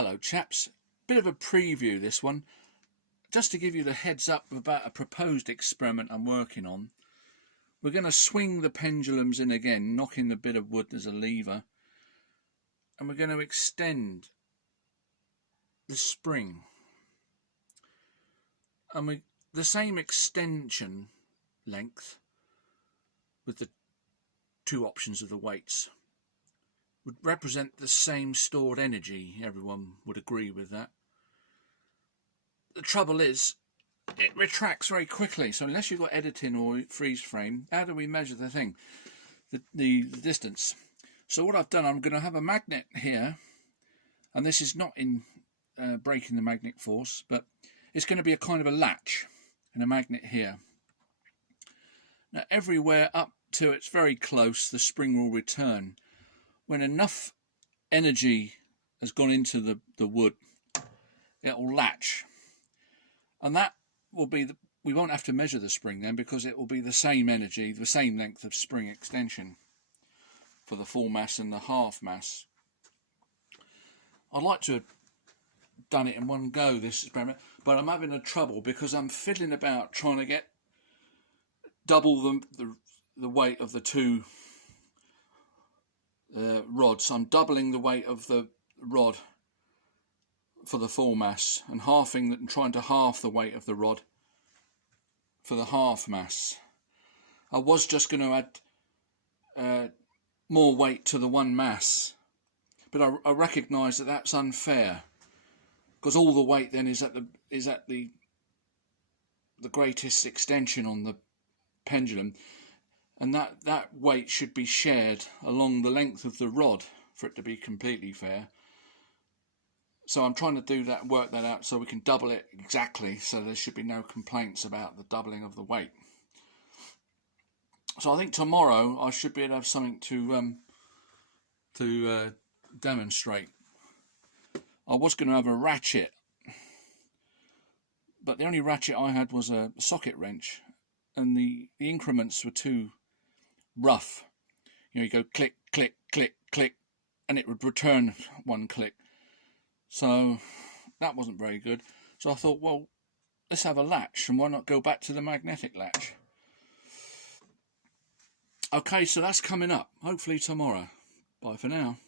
Hello chaps, bit of a preview this one, just to give you the heads up about a proposed experiment I'm working on. We're going to swing the pendulums in again, knocking the bit of wood as a lever, and we're going to extend the spring. And the same extension length with the two options of the weights would represent the same stored energy. Everyone would agree with that. The trouble is, it retracts very quickly, so unless you've got editing or freeze frame, how do we measure the thing, the distance? So what I've done, I'm going to have a magnet here, and this is not in breaking the magnetic force, but it's going to be a kind of a latch and a magnet here. Now everywhere up to it's very close, the spring will return. When enough energy has gone into the wood, it will latch, and that will be we won't have to measure the spring then, because it will be the same energy, the same length of spring extension for the full mass and the half mass. I'd like to have done it in one go, this experiment, but I'm having a trouble because I'm fiddling about trying to get double the weight of the two rods. I'm doubling the weight of the rod for the full mass and trying to half the weight of the rod for the half mass. I was just going to add more weight to the one mass, but I recognise that that's unfair, because all the weight then is at the greatest extension on the pendulum, and that weight should be shared along the length of the rod for it to be completely fair. So I'm trying to work that out so we can double it exactly, so there should be no complaints about the doubling of the weight. So I think tomorrow I should be able to have something to demonstrate. I was going to have a ratchet, but the only ratchet I had was a socket wrench, and the increments were too rough. You go click, click, click, click, and it would return one click. So that wasn't very good. So I thought, well, let's have a latch, and why not go back to the magnetic latch? Okay, so that's coming up, hopefully tomorrow. Bye for now.